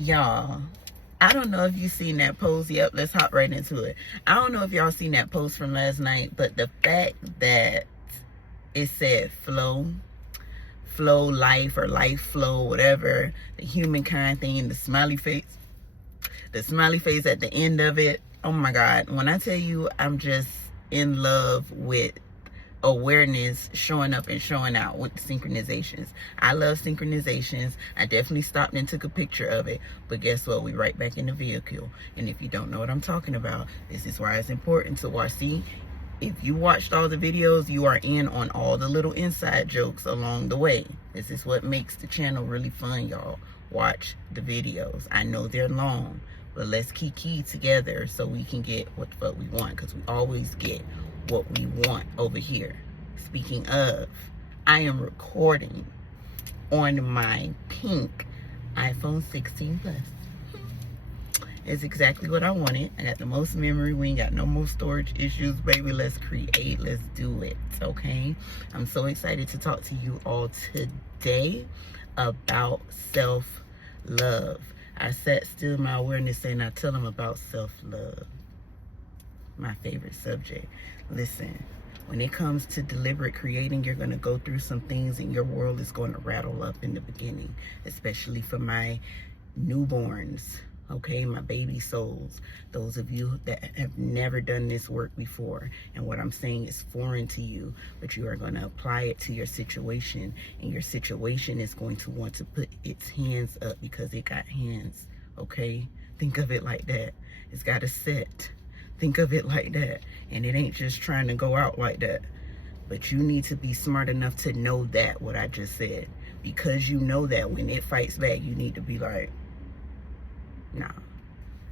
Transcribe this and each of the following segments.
Y'all, I don't know if you seen that post. Yep, let's hop right into it. I don't know if y'all seen that post from last night, but the fact that it said flow life, or life flow, whatever, the humankind thing, the smiley face at the end of it. Oh my God, when I tell you I'm just in love with awareness showing up and showing out with synchronizations. I love synchronizations. I definitely stopped and took a picture of it, but guess what? We right back in the vehicle. And if you don't know what I'm talking about, this is why it's important to watch. See, if you watched all the videos, you are in on all the little inside jokes along the way. This is what makes the channel really fun, y'all. Watch the videos. I know they're long, but let's kiki together so we can get what the fuck we want, because we always get what we want over here. Speaking of, I am recording on my pink iPhone 16 Plus. It's exactly what I wanted. I got the most memory. We ain't got no more storage issues, baby. Let's create. Let's do it, okay? I'm so excited to talk to you all today about self-love. I sat still in my awareness and I tell them about self-love. My favorite subject. Listen, when it comes to deliberate creating, you're going to go through some things and your world is going to rattle up in the beginning, especially for my newborns, okay, my baby souls, those of you that have never done this work before. And what I'm saying is foreign to you, but you are going to apply it to your situation, and your situation is going to want to put its hands up because it got hands, okay? Think of it like that. It's got a set. Think of it like that. And it ain't just trying to go out like that. But you need to be smart enough to know that, what I just said. Because you know that when it fights back, you need to be like, nah,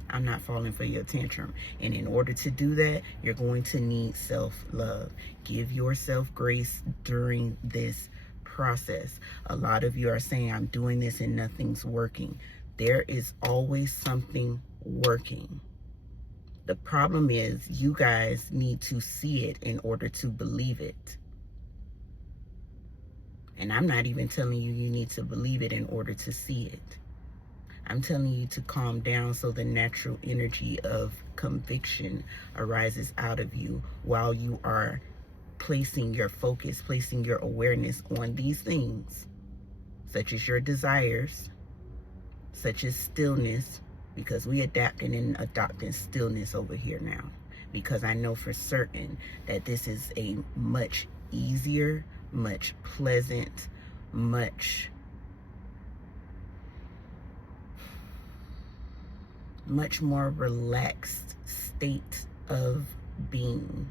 I'm not falling for your tantrum. And in order to do that, you're going to need self-love. Give yourself grace during this process. A lot of you are saying, I'm doing this and nothing's working. There is always something working. The problem is you guys need to see it in order to believe it. And I'm not even telling you you need to believe it in order to see it. I'm telling you to calm down so the natural energy of conviction arises out of you while you are placing your focus, placing your awareness on these things, such as your desires, such as stillness, because we adapting and adopting stillness over here now, because I know for certain that this is a much easier, much pleasant, much more relaxed state of being.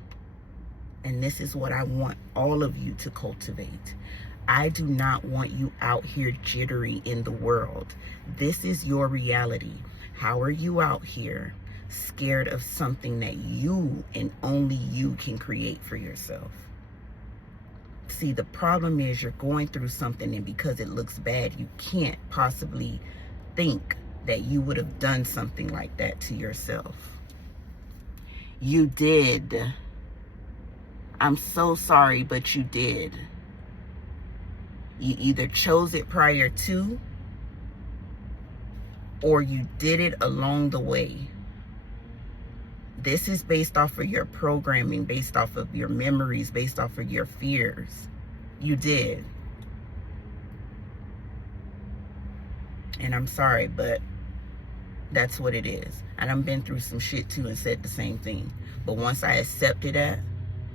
And this is what I want all of you to cultivate. I do not want you out here jittery in the world. This is your reality. How are you out here scared of something that you and only you can create for yourself? See, the problem is you're going through something, and because it looks bad, you can't possibly think that you would have done something like that to yourself. You did. I'm so sorry, but you did. You either chose it prior to, or you did it along the way. This is based off of your programming, based off of your memories, based off of your fears. You did. And I'm sorry, but that's what it is. And I've been through some shit too and said the same thing. But once I accepted that,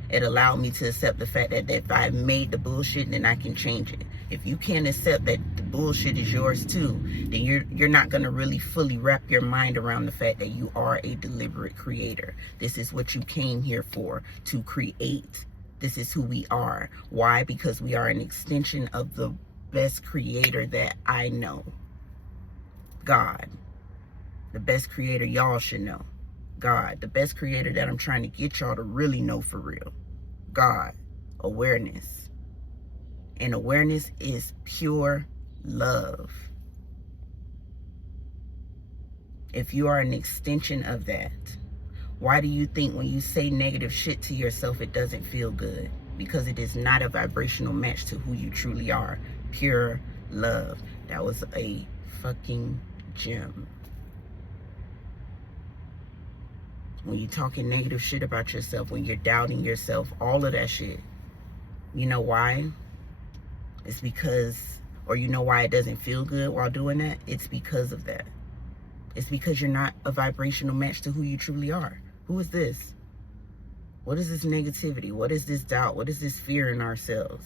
it allowed me to accept the fact that if I made the bullshit, then I can change it. If you can't accept that the bullshit is yours too, then you're not going to really fully wrap your mind around the fact that you are a deliberate creator. This is what you came here for, to create. This is who we are. Why? Because we are an extension of the best creator that I know. God. The best creator y'all should know. God. The best creator that I'm trying to get y'all to really know for real. God. Awareness. And awareness is pure love. If you are an extension of that, why do you think when you say negative shit to yourself, it doesn't feel good? Because it is not a vibrational match to who you truly are. Pure love. That was a fucking gem. When you're talking negative shit about yourself, when you're doubting yourself, all of that shit. You know why? It's because, or you know why it doesn't feel good while doing that? It's because of that. It's because you're not a vibrational match to who you truly are. Who is this? What is this negativity? What is this doubt? What is this fear in ourselves?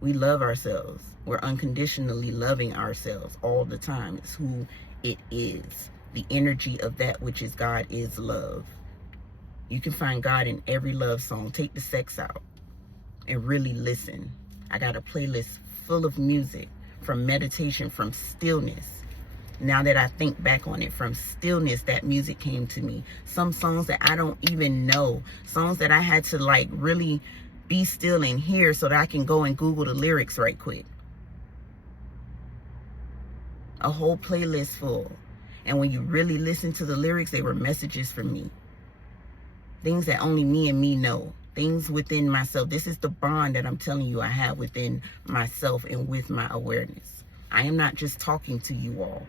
We love ourselves. We're unconditionally loving ourselves all the time. It's who it is. The energy of that which is God is love. You can find God in every love song. Take the sex out and really listen. I got a playlist full of music, from meditation, from stillness. Now that I think back on it, from stillness, that music came to me. Some songs that I don't even know. Songs that I had to like really be still and hear so that I can go and Google the lyrics right quick. A whole playlist full. And when you really listen to the lyrics, they were messages from me. Things that only me and me know. Things within myself. This is the bond that I'm telling you I have within myself and with my awareness. I am not just talking to you all.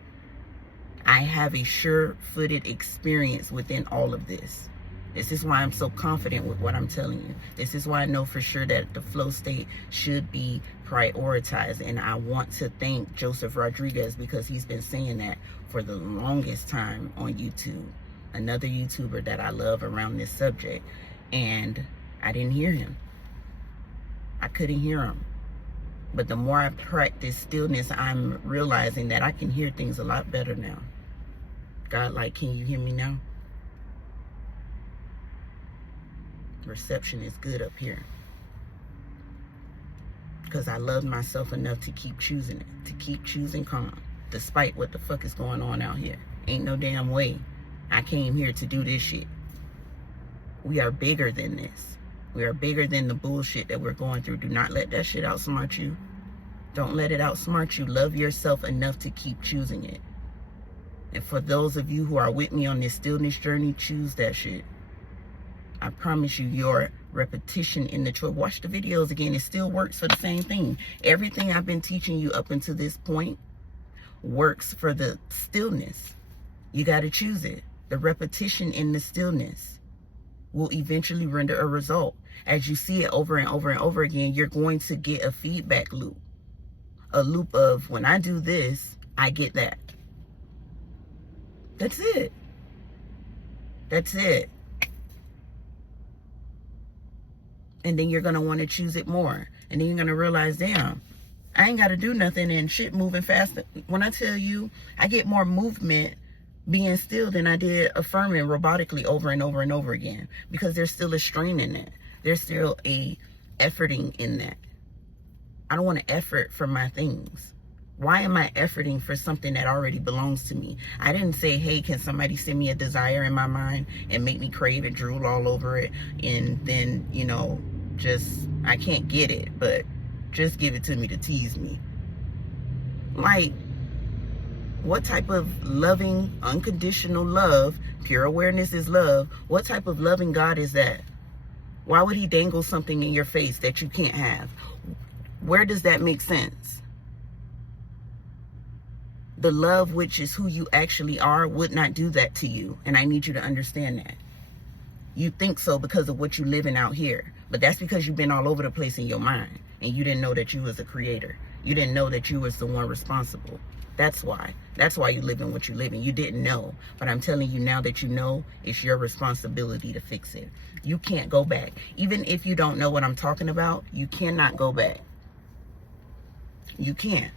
I have a sure-footed experience within all of this. This is why I'm so confident with what I'm telling you. This is why I know for sure that the flow state should be prioritized. And I want to thank Joseph Rodriguez, because he's been saying that for the longest time on YouTube. Another YouTuber that I love around this subject. And I didn't hear him. I couldn't hear him. But the more I practice stillness, I'm realizing that I can hear things a lot better now. God, like, can you hear me now? Reception is good up here. Because I love myself enough to keep choosing it. To keep choosing calm. Despite what the fuck is going on out here. Ain't no damn way I came here to do this shit. We are bigger than this. We are bigger than the bullshit that we're going through. Do not let that shit outsmart you. Don't let it outsmart you. Love yourself enough to keep choosing it. And for those of you who are with me on this stillness journey, choose that shit. I promise you, your repetition in the choice. Watch the videos again. It still works for the same thing. Everything I've been teaching you up until this point works for the stillness. You got to choose it. The repetition in the stillness will eventually render a result. As you see it over and over and over again, you're going to get a feedback loop. A loop of, when I do this, I get that. That's it. That's it. And then you're going to want to choose it more. And then you're going to realize, damn, I ain't got to do nothing and shit moving faster. When I tell you, I get more movement being still than I did affirming robotically over and over and over again. Because there's still a strain in that. There's still a efforting in that. I don't want to effort for my things. Why am I efforting for something that already belongs to me? I didn't say, hey, can somebody send me a desire in my mind and make me crave and drool all over it? And then, you know, just, I can't get it, but just give it to me to tease me. Like, what type of loving, unconditional love, pure awareness is love, what type of loving God is that? Why would he dangle something in your face that you can't have? Where does that make sense? The love, which is who you actually are, would not do that to you. And I need you to understand that. You think so because of what you're living out here. But that's because you've been all over the place in your mind. And you didn't know that you was a creator. You didn't know that you was the one responsible. That's why. That's why you live in what you live in. You didn't know. But I'm telling you now that you know, it's your responsibility to fix it. You can't go back. Even if you don't know what I'm talking about, you cannot go back. You can't.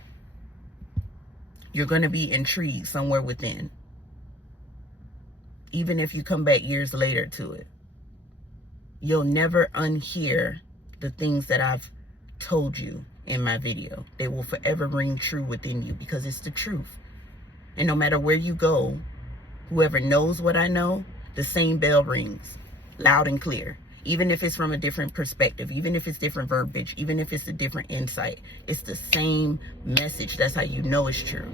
You're going to be intrigued somewhere within. Even if you come back years later to it. You'll never unhear the things that I've told you in my video. They will forever ring true within you because it's the truth. And no matter where you go, whoever knows what I know, the same bell rings loud and clear. Even if it's from a different perspective, even if it's different verbiage, even if it's a different insight, it's the same message. That's how you know it's true.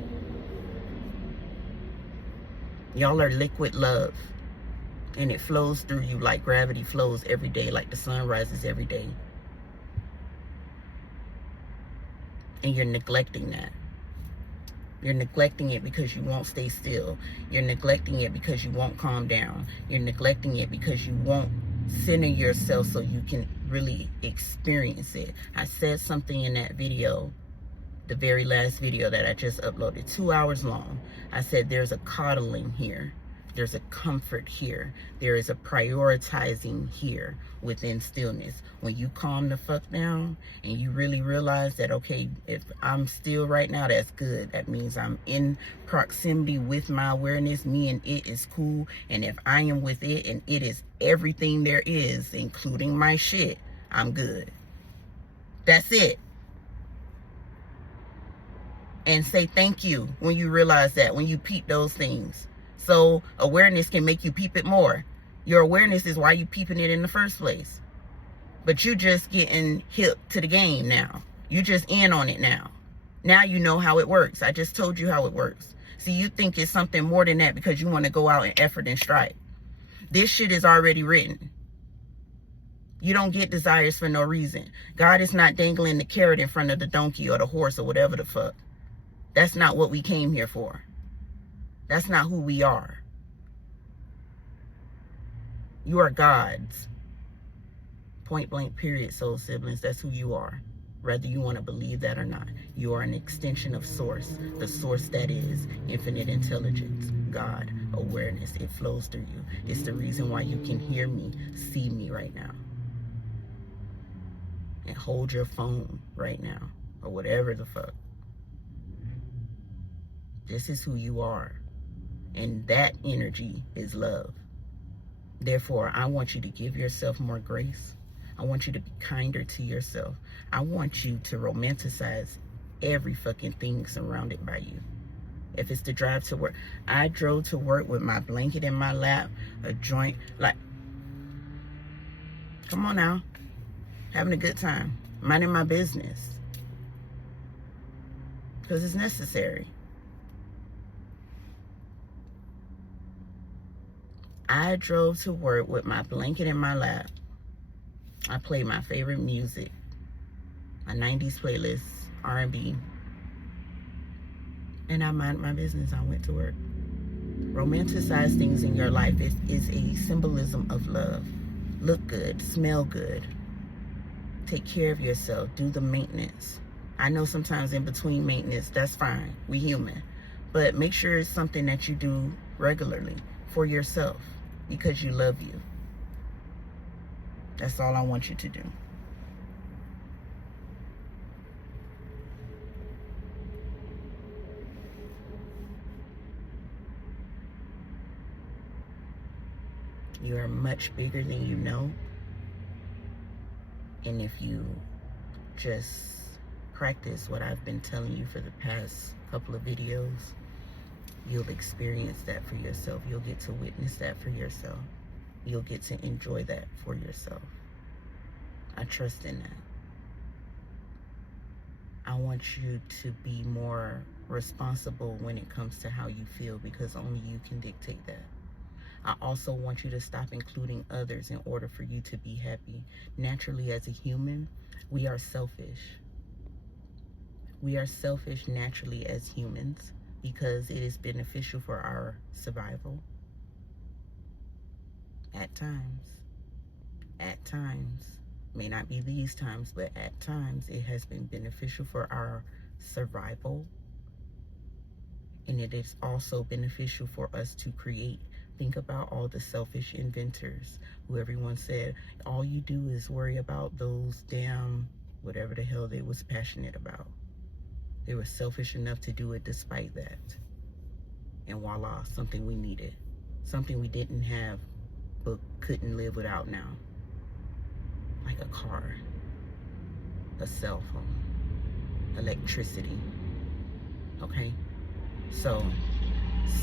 Y'all are liquid love. And it flows through you like gravity flows every day, like the sun rises every day. And you're neglecting that. You're neglecting it because you won't stay still. You're neglecting it because you won't calm down. You're neglecting it because you won't center yourself so you can really experience it. I said something in that video, the very last video that I just uploaded, 2 hours long. I said there's a coddling here. There's a comfort here. There is a prioritizing here within stillness. When you calm the fuck down and you really realize that, okay, if I'm still right now, that's good. That means I'm in proximity with my awareness. Me and it is cool. And if I am with it and it is everything there is, including my shit, I'm good. That's it. And say thank you when you realize that, when you peep those things. So awareness can make you peep it more. Your awareness is why you peeping it in the first place. But you just getting hip to the game now. You just in on it now. Now you know how it works. I just told you how it works. See, you think it's something more than that because you want to go out and effort and strike. This shit is already written. You don't get desires for no reason. God is not dangling the carrot in front of the donkey or the horse or whatever the fuck. That's not what we came here for. That's not who we are. You are God's. Point blank period, soul siblings. That's who you are. Whether you want to believe that or not. You are an extension of source. The source that is infinite intelligence. God, awareness. It flows through you. It's the reason why you can hear me, see me right now. And hold your phone right now. Or whatever the fuck. This is who you are. And that energy is love. Therefore, I want you to give yourself more grace. I want you to be kinder to yourself. I want you to romanticize every fucking thing surrounded by you. If it's the drive to work. I drove to work with my blanket in my lap, a joint, like, come on now. Having a good time. Minding my business. Because it's necessary. I drove to work with my blanket in my lap. I played my favorite music, my 90s playlist, R&B. And I minded my business. I went to work. Romanticize things in your life is a symbolism of love. Look good, smell good. Take care of yourself. Do the maintenance. I know sometimes in between maintenance, that's fine. We human. But make sure it's something that you do regularly for yourself. Because you love you. That's all I want you to do. You are much bigger than you know. And if you just practice what I've been telling you for the past couple of videos, you'll experience that for yourself. You'll get to witness that for yourself. You'll get to enjoy that for yourself. I trust in that. I want you to be more responsible when it comes to how you feel, because only you can dictate that. I also want you to stop including others in order for you to be happy. Naturally, as a human, we are selfish. We are selfish naturally as humans, because it is beneficial for our survival. At times, may not be these times, but at times it has been beneficial for our survival. And it is also beneficial for us to create. Think about all the selfish inventors who everyone said, all you do is worry about those damn, whatever the hell they was passionate about. They were selfish enough to do it despite that. And voila, something we needed. Something we didn't have, but couldn't live without now. Like a car, a cell phone, electricity. Okay? So,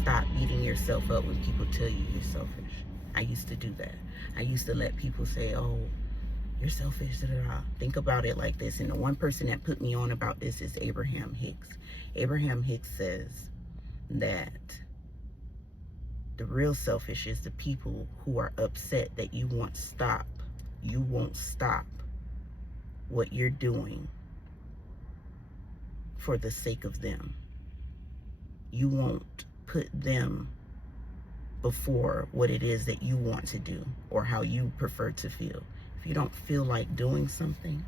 stop beating yourself up when people tell you you're selfish. I used to do that. I used to let people say, oh, you're selfish, da, da, da. Think about it like this. And the one person that put me on about this is Abraham Hicks. Abraham Hicks says that the real selfish is the people who are upset that you won't stop what you're doing for the sake of them. you won't put them before what it is that you want to do or how you prefer to feel. If you don't feel like doing something,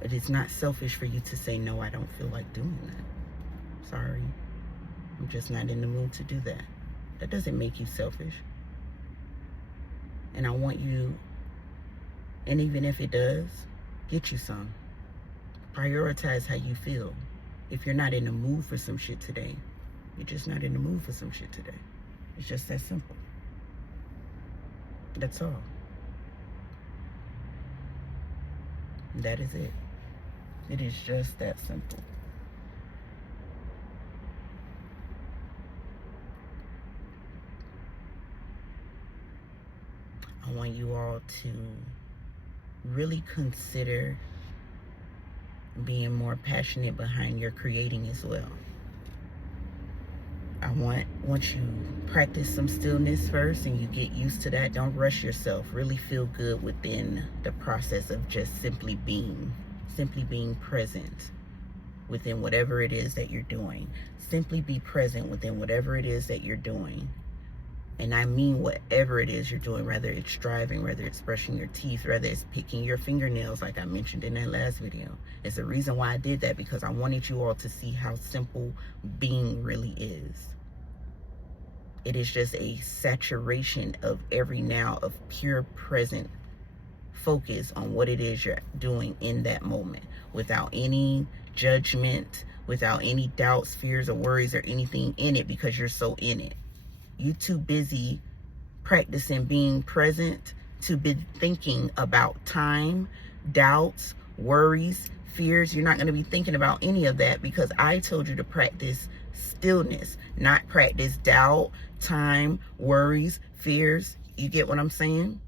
it is not selfish for you to say, no, I don't feel like doing that. Sorry, I'm just not in the mood to do that. That doesn't make you selfish. And I want you, and even if it does, get you some. Prioritize how you feel. If you're not in the mood for some shit today, you're just not in the mood for some shit today. It's just that simple. That's all. That is it. It is just that simple. I want you all to really consider being more passionate behind your creating as well. Once you practice some stillness first and you get used to that, don't rush yourself. Really feel good within the process of just simply being present within whatever it is that you're doing. Simply be present within whatever it is that you're doing. And I mean whatever it is you're doing, whether it's driving, whether it's brushing your teeth, whether it's picking your fingernails like I mentioned in that last video. It's the reason why I did that, because I wanted you all to see how simple being really is. It is just a saturation of every now of pure present focus on what it is you're doing in that moment, without any judgment, without any doubts, fears, or worries or anything in it, because you're so in it. You too busy practicing being present to be thinking about time, doubts, worries, fears. You're not going to be thinking about any of that, because I told you to practice stillness, not practice doubt, time, worries, fears. You get what I'm saying?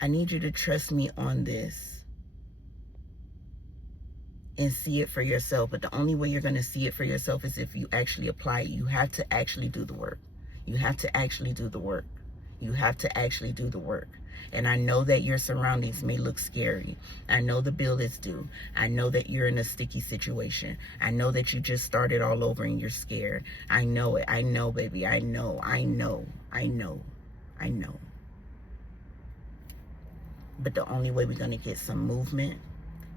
I need you to trust me on this and see it for yourself. But the only way you're going to see it for yourself is if you actually apply it. You have to actually do the work. You have to actually do the work. You have to actually do the work. And I know that your surroundings may look scary. I know the bill is due. I know that you're in a sticky situation. I know that you just started all over and you're scared. I know it. I know, baby. I know. But the only way we're going to get some movement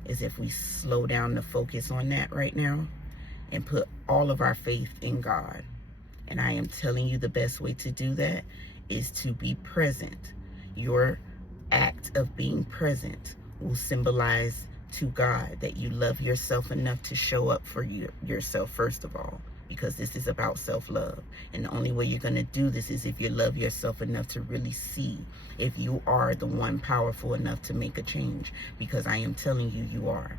is if we slow down the focus on that right now and put all of our faith in God. And I am telling you the best way to do that is to be present. Your act of being present will symbolize to God that you love yourself enough to show up for yourself first of all, because this is about self-love. And the only way you're going to do this is if you love yourself enough to really see if you are the one powerful enough to make a change, because I am telling you, you are.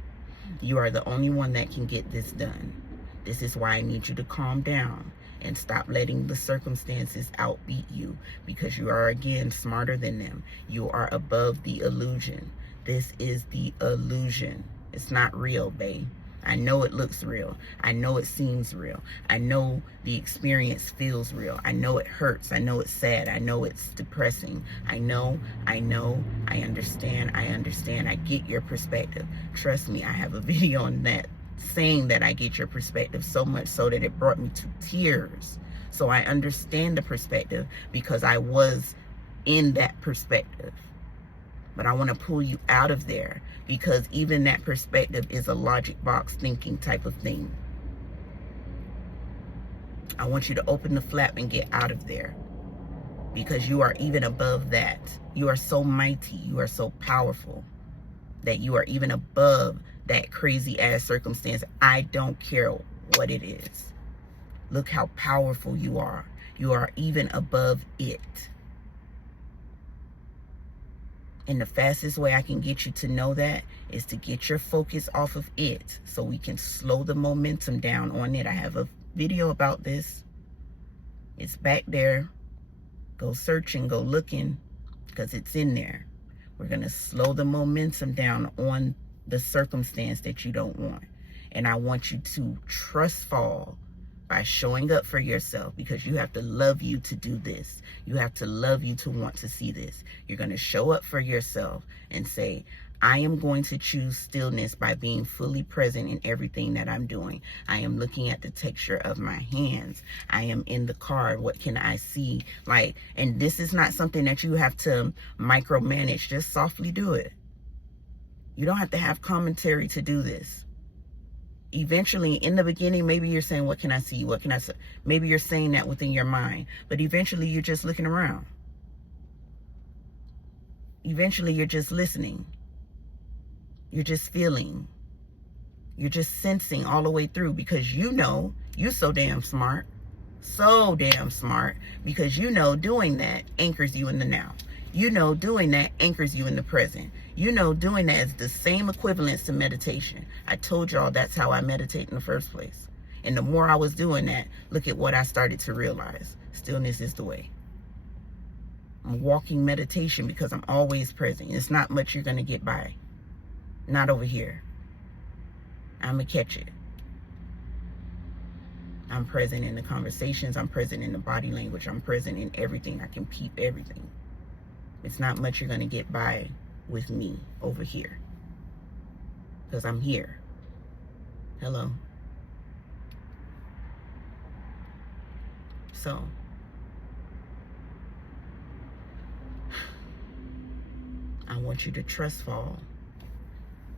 You are the only one that can get this done. This is why I need you to calm down and stop letting the circumstances outbeat you, because you are, again, smarter than them. You are above the illusion. This is the illusion. It's not real, babe. I know it looks real. I know it seems real. I know the experience feels real. I know it hurts. I know it's sad. I know it's depressing. I know, I understand. I get your perspective. Trust me, I have a video on that saying that I get your perspective, so much so that it brought me to tears. So I understand the perspective because I was in that perspective. But I want to pull you out of there, because even that perspective is a logic box thinking type of thing. I want you to open the flap and get out of there, because you are even above that. You are so mighty, you are so powerful, that you are even above that crazy ass circumstance. I don't care what it is. Look how powerful you are. You are even above it. And the fastest way I can get you to know that is to get your focus off of it, so we can slow the momentum down on it. I have a video about this. It's back there. Go searching, go looking, because it's in there. We're going to slow the momentum down on the circumstance that you don't want. And I want you to trust fall by showing up for yourself, because you have to love you to do this. You have to love you to want to see this. You're going to show up for yourself and say, I am going to choose stillness by being fully present in everything that I'm doing. I am looking at the texture of my hands. I am in the car. What can I see? Like, and this is not something that you have to micromanage. Just softly do it. You don't have to have commentary to do this. Eventually, in the beginning, maybe you're saying, what can I see? What can I say? Maybe you're saying that within your mind. But eventually, you're just looking around. Eventually, you're just listening. You're just feeling. You're just sensing all the way through, because you know you're so damn smart. So damn smart. Because you know doing that anchors you in the now. You know doing that anchors you in the present. You know doing that is the same equivalence to meditation. I told y'all that's how I meditate in the first place. And the more I was doing that, look at what I started to realize. Stillness is the way. I'm walking meditation because I'm always present. It's not much you're going to get by. Not over here. I'm going to catch it. I'm present in the conversations. I'm present in the body language. I'm present in everything. I can peep everything. It's not much you're going to get by with me over here. Because I'm here. Hello. So, I want you to trust fall.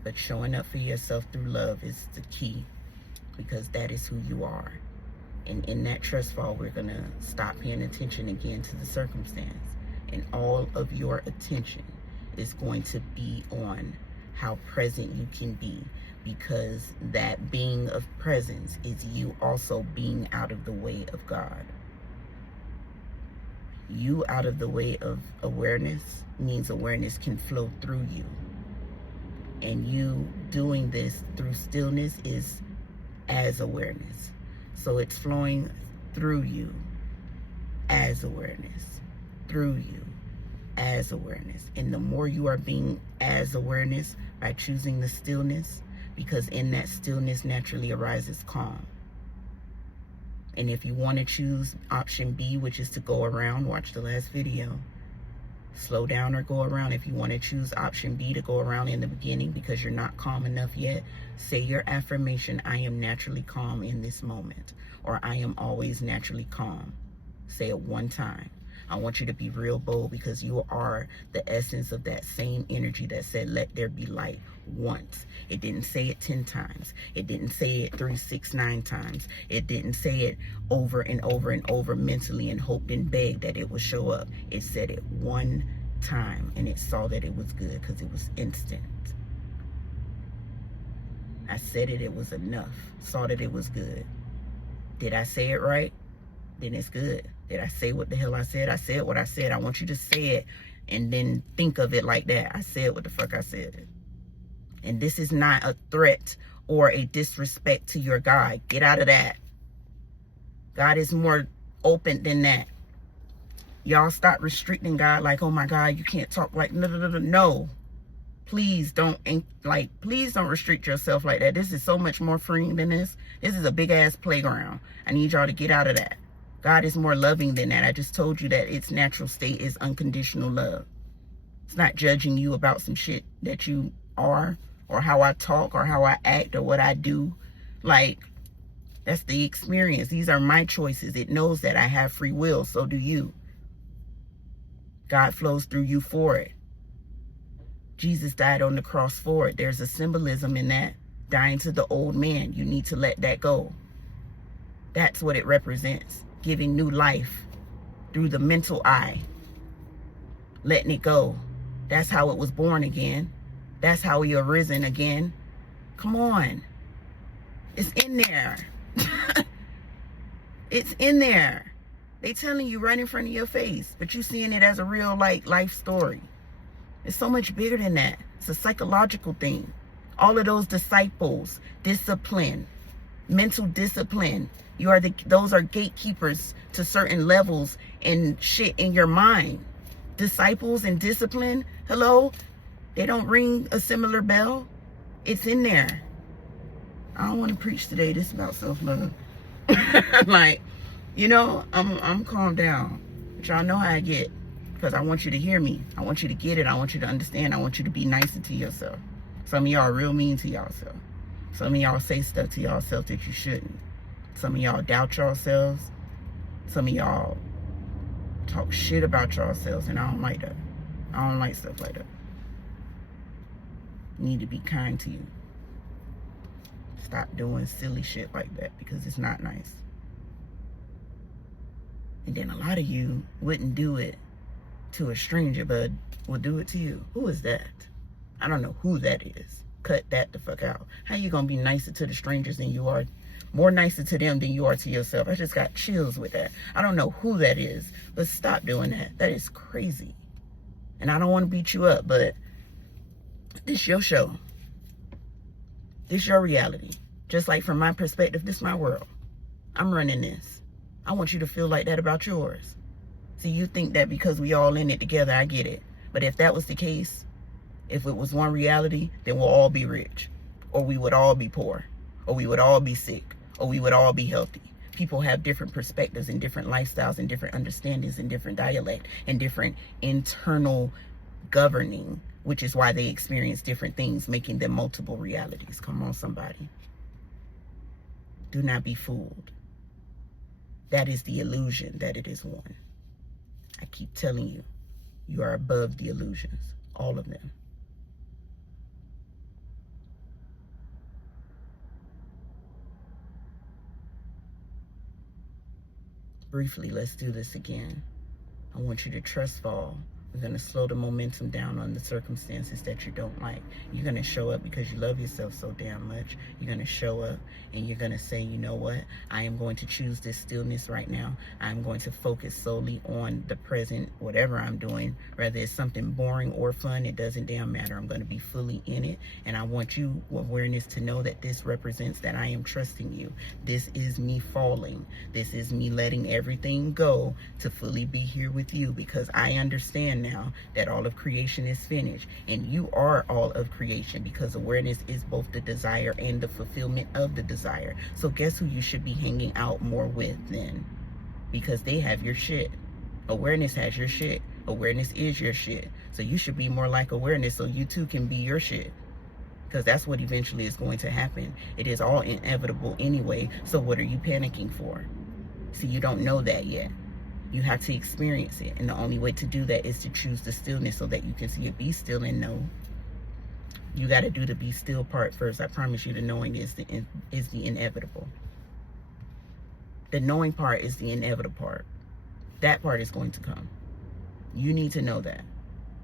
But showing up for yourself through love is the key, because that is who you are. And in that trust fall, we're going to stop paying attention again to the circumstance. And all of your attention is going to be on how present you can be, because that being of presence is you also being out of the way of God. You out of the way of awareness means awareness can flow through you. And you doing this through stillness is as awareness. So it's flowing through you as awareness, through you as awareness. And the more you are being as awareness by choosing the stillness, because in that stillness naturally arises calm. And if you want to choose option B, which is to go around, watch the last video. Slow down or go around. If you want to choose option B, to go around in the beginning because you're not calm enough yet, say your affirmation, I am naturally calm in this moment, or I am always naturally calm. Say it one time. I want you to be real bold, because you are the essence of that same energy that said, let there be light once. It didn't say it 10 times. It didn't say it 3, 6, 9 times. It didn't say it over and over and over mentally and hoped and begged that it would show up. It said it one time, and it saw that it was good because it was instant. I said it was enough. Saw that it was good. Did I say it right? Then it's good. Did I say what the hell I said? I said what I said. I want you to say it and then think of it like that. I said what the fuck I said. And this is not a threat or a disrespect to your God. Get out of that. God is more open than that. Y'all stop restricting God like, oh my God, you can't talk like, no. Please don't restrict yourself like that. This is so much more freeing than this. This is a big ass playground. I need y'all to get out of that. God is more loving than that. I just told you that its natural state is unconditional love. It's not judging you about some shit that you are, or how I talk, or how I act, or what I do. Like, that's the experience. These are my choices. It knows that I have free will. So do you. God flows through you for it. Jesus died on the cross for it. There's a symbolism in that. Dying to the old man. You need to let that go. That's what it represents. Giving new life through the mental eye. Letting it go. That's how it was born again. That's how he arisen again. Come on. It's in there. It's in there. They telling you right in front of your face, but you seeing it as a real life story. It's so much bigger than that. It's a psychological thing. All of those disciples, discipline, mental discipline. Those are gatekeepers to certain levels and shit in your mind. Disciples and discipline, hello? They don't ring a similar bell. It's in there. I don't want to preach today. This is about self-love. Like, you know, I'm calmed down. But y'all know how I get. because I want you to hear me. I want you to get it. I want you to understand. I want you to be nicer to yourself. Some of y'all are real mean to yourself. Some of y'all say stuff to yourself that you shouldn't. Some of y'all doubt yourselves. Some of y'all talk shit about yourselves, and I don't like that. I don't like stuff like that. You need to be kind to you. Stop doing silly shit like that, because it's not nice. And then a lot of you wouldn't do it to a stranger, but will do it to you. Who is that? I don't know who that is. Cut that the fuck out. How you gonna be nicer to the strangers than you are, more nicer to them than you are to yourself? I just got chills with that. I don't know who that is, but stop doing that. That is crazy. And I don't want to beat you up, but this your show. This your reality. Just like from my perspective, this my world. I'm running this. I want you to feel like that about yours. See, you think that because we all in it together, I get it. But if that was the case, if it was one reality, then we'll all be rich. Or we would all be poor. Or we would all be sick. Or we would all be healthy. People have different perspectives and different lifestyles and different understandings and different dialect and different internal governing, which is why they experience different things, making them multiple realities. Come on, somebody. Do not be fooled. That is the illusion that it is one. I keep telling you, you are above the illusions, all of them. Briefly, let's do this again. I want you to trust fall. We're going to slow the momentum down on the circumstances that you don't like. You're going to show up because you love yourself so damn much. You're going to show up and you're going to say, you know what? I am going to choose this stillness right now. I'm going to focus solely on the present, whatever I'm doing. Whether it's something boring or fun, it doesn't damn matter. I'm going to be fully in it. And I want you, awareness, to know that this represents that I am trusting you. This is me falling. This is me letting everything go to fully be here with you, because I understand now that all of creation is finished, and you are all of creation, because awareness is both the desire and the fulfillment of the desire. So guess who you should be hanging out more with then? Because they have your shit. Awareness has your shit. Awareness is your shit. So you should be more like awareness, so you too can be your shit, because that's what eventually is going to happen. It is all inevitable anyway, so what are you panicking for? See, you don't know that yet. You have to experience it, and the only way to do that is to choose the stillness so that you can see it. Be still and know. You got to do the be still part first. I promise you, the knowing is the inevitable. The knowing part is the inevitable part. That part is going to come. You need to know that.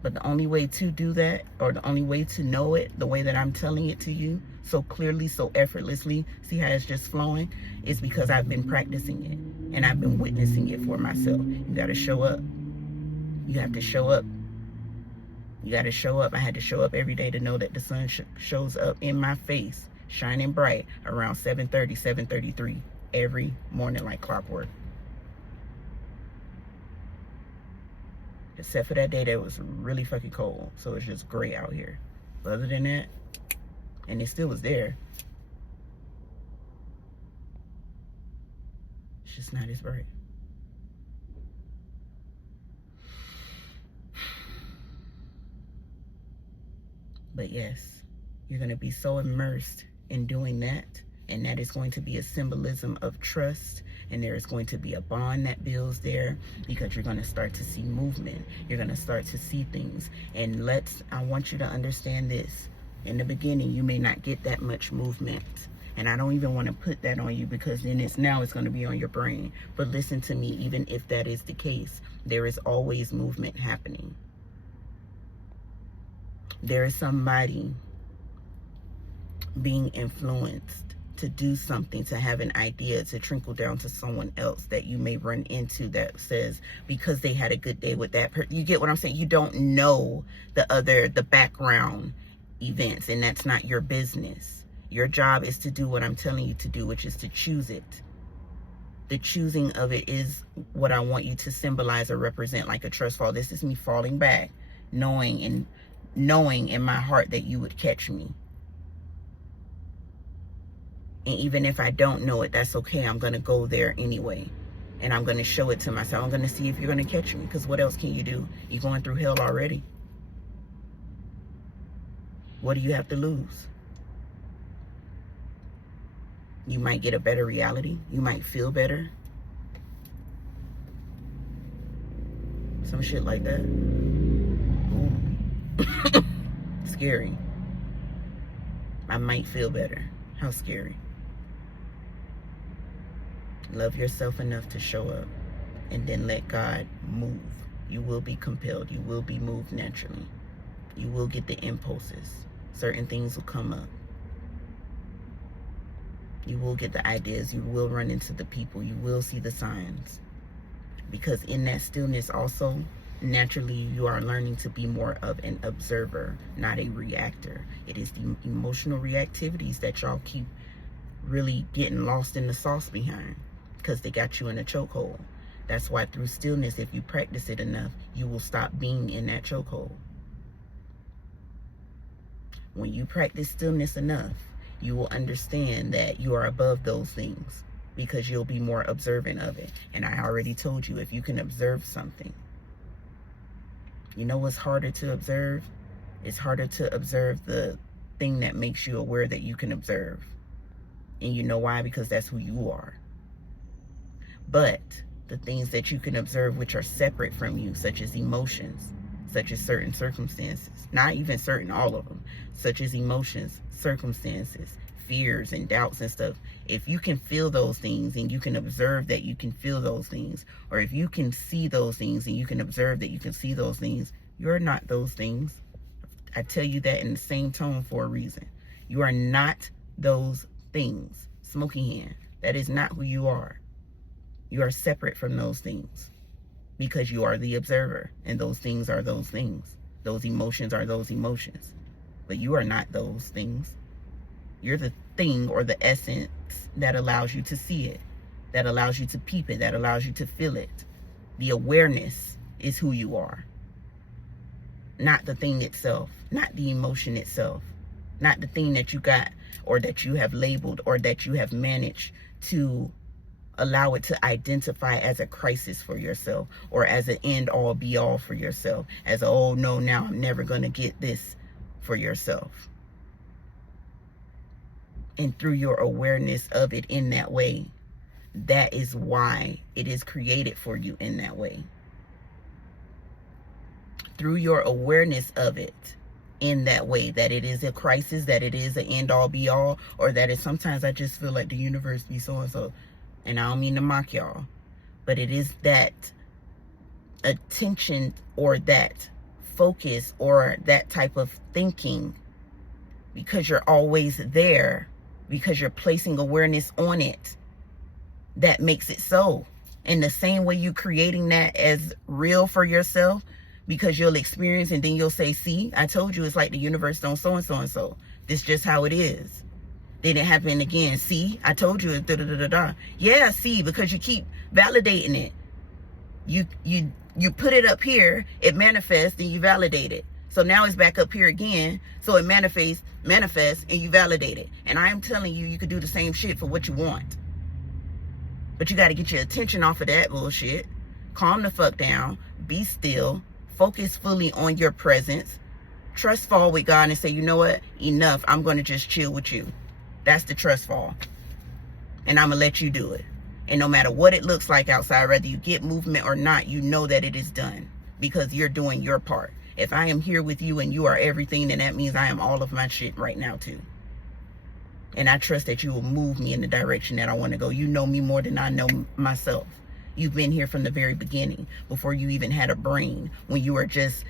But the only way to do that, or the only way to know it, the way that I'm telling it to you, so clearly, so effortlessly, see how it's just flowing, is because I've been practicing it. And I've been witnessing it for myself. You got to show up. You have to show up. You got to show up. I had to show up every day to know that the sun shows up in my face, shining bright, around 7:30, 7:33, every morning like clockwork. Except for that day that was really fucking cold. So it's just gray out here. But other than that, and it still was there, it's just not as bright. But yes, you're going to be so immersed in doing that, and that is going to be a symbolism of trust, and there is going to be a bond that builds there, because you're going to start to see movement. You're going to start to see things. And I want you to understand this. In the beginning, you may not get that much movement. And I don't even want to put that on you, because then it's going to be on your brain. But listen to me, even if that is the case, there is always movement happening. There is somebody being influenced to do something, to have an idea, to trickle down to someone else that you may run into, that says, because they had a good day with that person. You get what I'm saying? You don't know the background events, and that's not your business. Your job is to do what I'm telling you to do, which is to choose it. The choosing of it is what I want you to symbolize or represent, like a trust fall. This is me falling back, knowing in my heart that you would catch me. And even if I don't know it, that's okay. I'm going to go there anyway. And I'm going to show it to myself. I'm going to see if you're going to catch me, because what else can you do? You're going through hell already. What do you have to lose? You might get a better reality. You might feel better. Some shit like that. Ooh. Scary. I might feel better. How scary. Love yourself enough to show up, and then let God move. You will be compelled. You will be moved naturally. You will get the impulses. Certain things will come up. You will get the ideas. You will run into the people. You will see the signs. Because in that stillness also, naturally, you are learning to be more of an observer, not a reactor. It is the emotional reactivities that y'all keep really getting lost in the sauce behind, because they got you in a chokehold. That's why through stillness, if you practice it enough, you will stop being in that chokehold. When you practice stillness enough, you will understand that you are above those things, because you'll be more observant of it. And I already told you, if you can observe something, you know what's harder to observe? It's harder to observe the thing that makes you aware that you can observe. And you know why? Because that's who you are. But the things that you can observe which are separate from you, such as emotions, such as certain circumstances, not even certain, all of them, such as emotions, circumstances, fears and doubts and stuff. If you can feel those things and you can observe that you can feel those things, or if you can see those things and you can observe that you can see those things, you're not those things. I tell you that in the same tone for a reason. You are not those things. Smoky hand. That is not who you are. You are separate from those things, because you are the observer, and those things are those things. Those emotions are those emotions. But you are not those things. You're the thing, or the essence, that allows you to see it, that allows you to peep it, that allows you to feel it. The awareness is who you are. Not the thing itself, not the emotion itself, not the thing that you got, or that you have labeled, or that you have managed to allow it to identify as a crisis for yourself, or as an end all be all for yourself, as a, oh no, now I'm never going to get this for yourself. And through your awareness of it in that way, that is why it is created for you in that way. Through your awareness of it in that way, that it is a crisis, that it is an end all be all, or that it, sometimes I just feel like the universe be so and so. And I don't mean to mock y'all, but it is that attention, or that focus, or that type of thinking, because you're always there, because you're placing awareness on it, that makes it so. In the same way you creating that as real for yourself, because you'll experience, and then you'll say, see, I told you, it's like the universe don't so and so and so. This is just how it is. Then it happened again. See, I told you it's da-da-da-da-da. Yeah, see, because you keep validating it. You put it up here, it manifests, and you validate it. So now it's back up here again. So it manifests, and you validate it. And I am telling you, you could do the same shit for what you want. But you got to get your attention off of that bullshit. Calm the fuck down. Be still. Focus fully on your presence. Trust fall with God and say, you know what? Enough. I'm going to just chill with you. That's the trust fall. And I'm going to let you do it. And no matter what it looks like outside, whether you get movement or not, you know that it is done, because you're doing your part. If I am here with you and you are everything, then that means I am all of my shit right now too. And I trust that you will move me in the direction that I want to go. You know me more than I know myself. You've been here from the very beginning, before you even had a brain, when you were just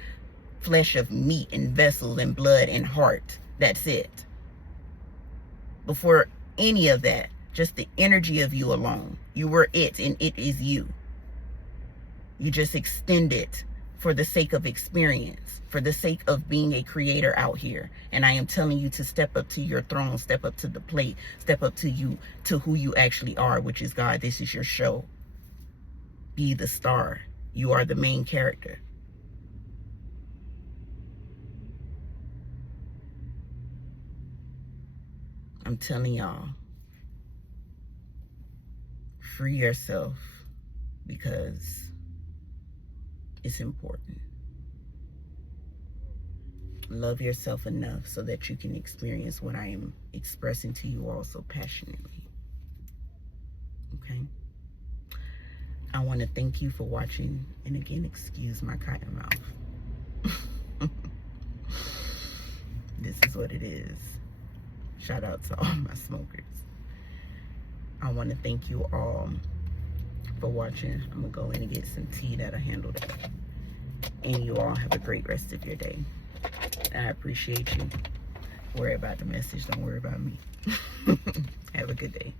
flesh of meat and vessels and blood and heart. That's it. Before any of that, just the energy of you alone. You were it, and it is you. You just extend it for the sake of experience, for the sake of being a creator out here. And I am telling you to step up to your throne, step up to the plate, step up to you, to who you actually are, which is God. This is your show. Be the star. You are the main character. I'm telling y'all, free yourself. because it's important. Love yourself enough so that you can experience what I am expressing to you all so passionately. Okay? I want to thank you for watching. And again, excuse my cotton mouth. This is what it is. Shout out to all my smokers. I want to thank you all for watching. I'm going to go in and get some tea that'll handle that. And you all have a great rest of your day. I appreciate you. Worry about the message. Don't worry about me. Have a good day.